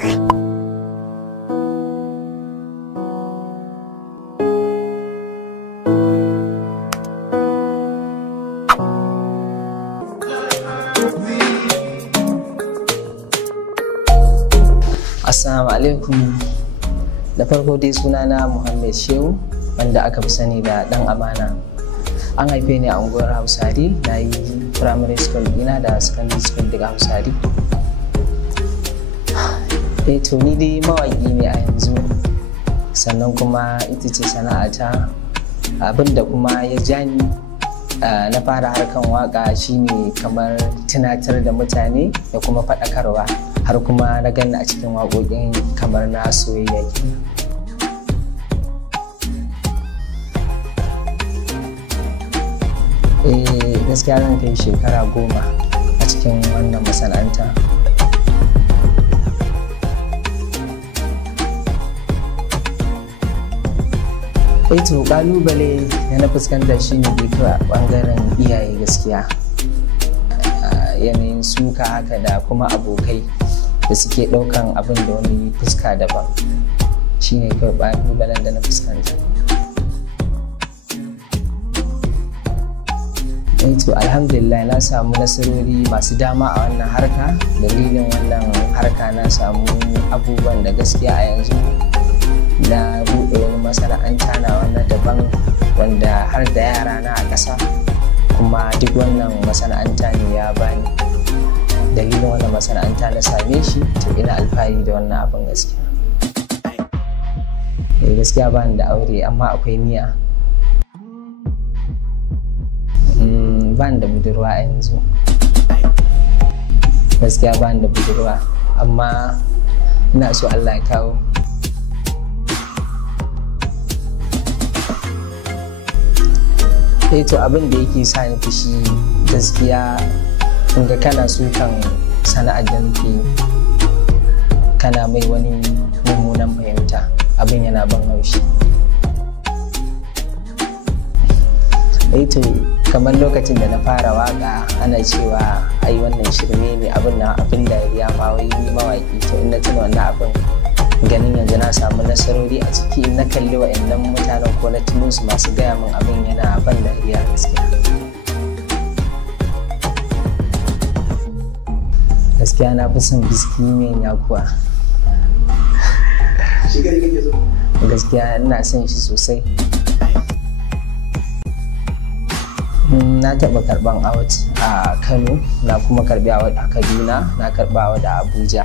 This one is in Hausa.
Assalamu alaikum. Da farko dai sunana Muhammad Shehu wanda aka fi sani da ɗan amana. An haife ni a unguwar Hausari, na yi primary school ɗina da secondary school daga Hausari. To ni dai mawaƙi ne a yanzu, sannan kuma ita ce sana'ata. Abinda kuma ya ja ni na fara harkan waƙa shine kamar tunatar da mutane da kuma faɗakarwa. Har kuma na ganni a cikin waƙoƙin kamar na soyayya kenan. Gaskiya zan kai shekara 10 a cikin wannan masana'anta. To ƙalubale da na fuskanta shine dai kawai a ɓangaren iyaye gaskiya. Yanayin suka haka da kuma abokai da suke ɗaukan abin da wani fuska daban, shine kawai ƙalubalen da na fuskanta. To alhamdulillah na samu nasarori masu dama a wannan harka. Dalilin wannan harka na samu abubuwan da gaskiya a yanzu na buɗe wani masana'anta na wannan daban wanda har da yara na a ƙasa, kuma duk wannan masana'anta ne ya bani. Dalilin wannan masana'anta na same shi, to ina alfahari da wannan abin gaskiya. Gaskiya ba ni da aure amma akwai niyya. Ba ni da budurwa a yanzu. Gaskiya ba ni da budurwa amma ina so Allah ya kawo. To abin da yake sa ni fushi gaskiya, in ga kana sukan sana'ar da nake yi, kana mai wani mummunan fahimta, abin yana ban haushi. To kamar lokacin da na fara waka ana cewa ai wannan shirme ne, abin dariya ma, wai ni mawaki. To in na tuna wannan abin, ganin yanzu na samu nasarori a ciki, in na kalli wa'annan mutanen ko na tuno su masu gaya min, abin yana ban dariya gaskiya. Gaskiya na fi son biski mai yakuwa. Gaskiya ina son shi sosai. Na taɓa karɓan award a Kano, na kuma karɓi award a Kaduna, na karɓa award a Abuja.